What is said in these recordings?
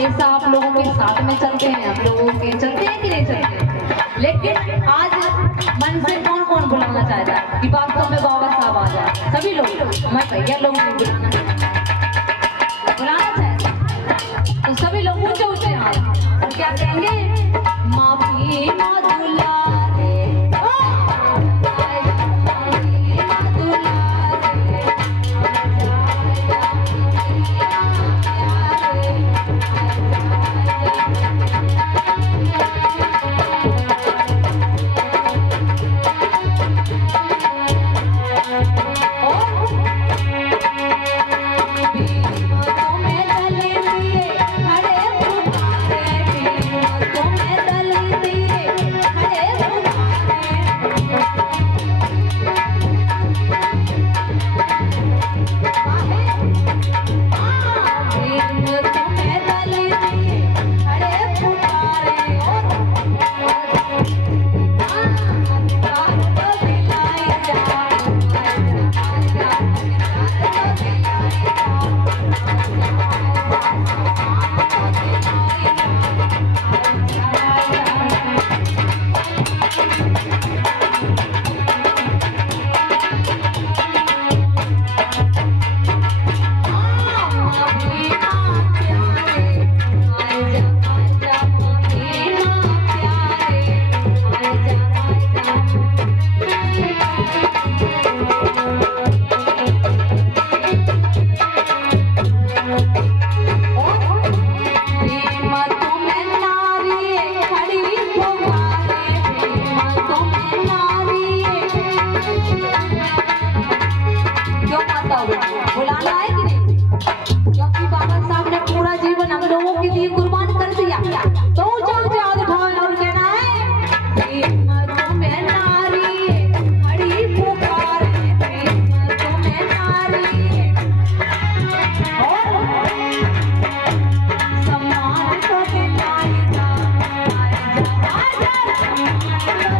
हमेशा आप लोगों के साथ में चलते हैं, आप लोगों के चलते हैं कि नहीं चलते। लेकिन आज मन से कौन कौन बुलाना चाहता है कि वास्तव में बाबा साहब आ जाए? सभी लोग, मैं भैया लोग नहीं बुलाना चाहते, तो सभी लोग ऊंचे ऊंचे हाथ और क्या कहेंगे? माफी मादुला बुलाना है कि नहीं? क्योंकि बाबा साहब ने पूरा जीवन हम लोगों के लिए कुर्बान कर दिया, तो ऊंचा ऊंचा हाथ उठाओ और कहना है प्रेम तुम्हें नारी बड़ी पुकार, प्रेम तुम्हें नारी और सम्मान को दिलाएगा, आजा सम्मान को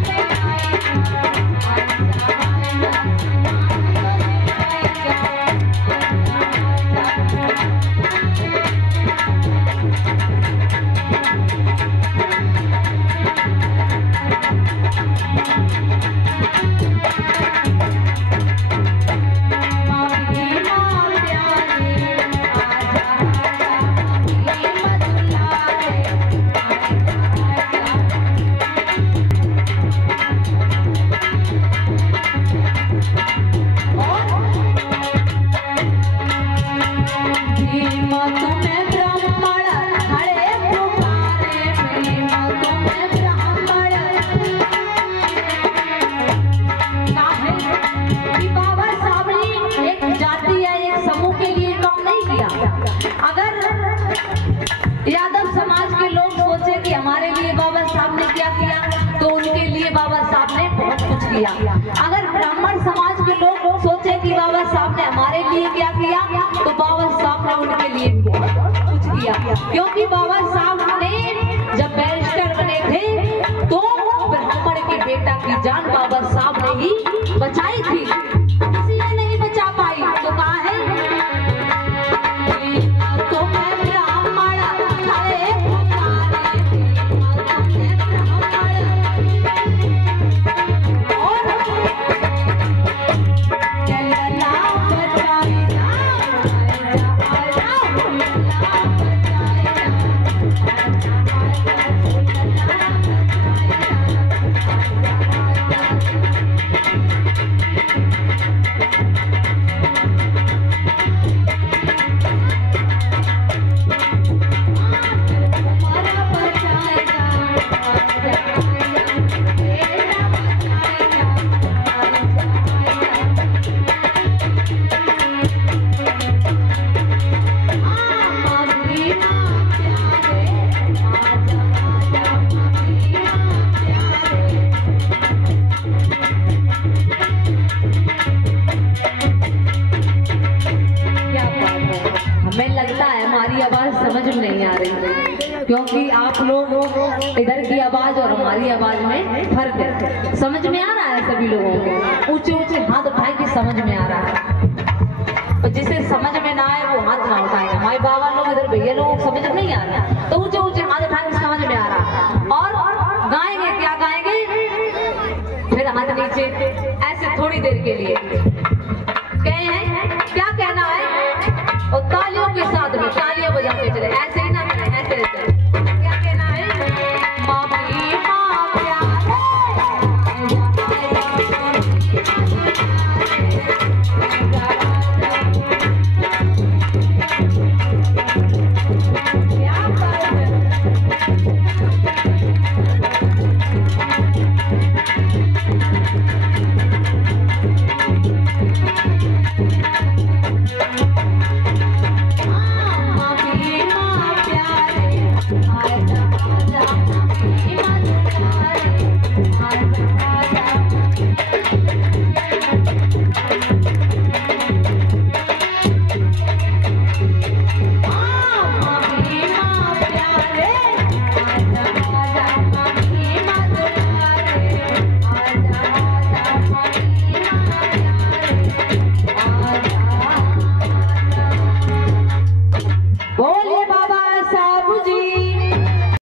यादव समाज के लोग सोचे कि हमारे लिए बाबा साहब ने क्या किया, तो उनके लिए बाबा साहब ने बहुत कुछ किया। अगर ब्राह्मण समाज के लोग सोचे कि बाबा साहब ने हमारे लिए क्या किया, तो बाबा साहब ने उनके लिए बहुत कुछ किया। क्योंकि बाबा साहब ने जब बैरिस्टर बने थे तो ब्राह्मण के बेटा की जान बाबा साहब ने ही बचाई थी, इसलिए नहीं बचा पाई। तो कहा है तो मैं क्योंकि आप लोग इधर की आवाज और हमारी आवाज में फर्क है। समझ में आ रहा है सभी लोगों को? ऊंचे ऊंचे हाथ उठाए कि समझ में आ रहा है, और जिसे समझ में ना आए वो हाथ ना उठाए। हमारे बाबा लोग इधर भैया लोग समझ नहीं आ रहा, तो ऊंचे ऊंचे हाथ उठा के समझ में आ रहा। और गाएंगे, क्या गाएंगे? फिर हाथ नीचे, ऐसे थोड़ी देर के लिए कहे हैं, क्या कहना है? और तालियों के साथ में तालियां बजा के चले, ऐसे ही ना, ऐसे ऐसे। क्या कहना है? मामी माँ प्यारे,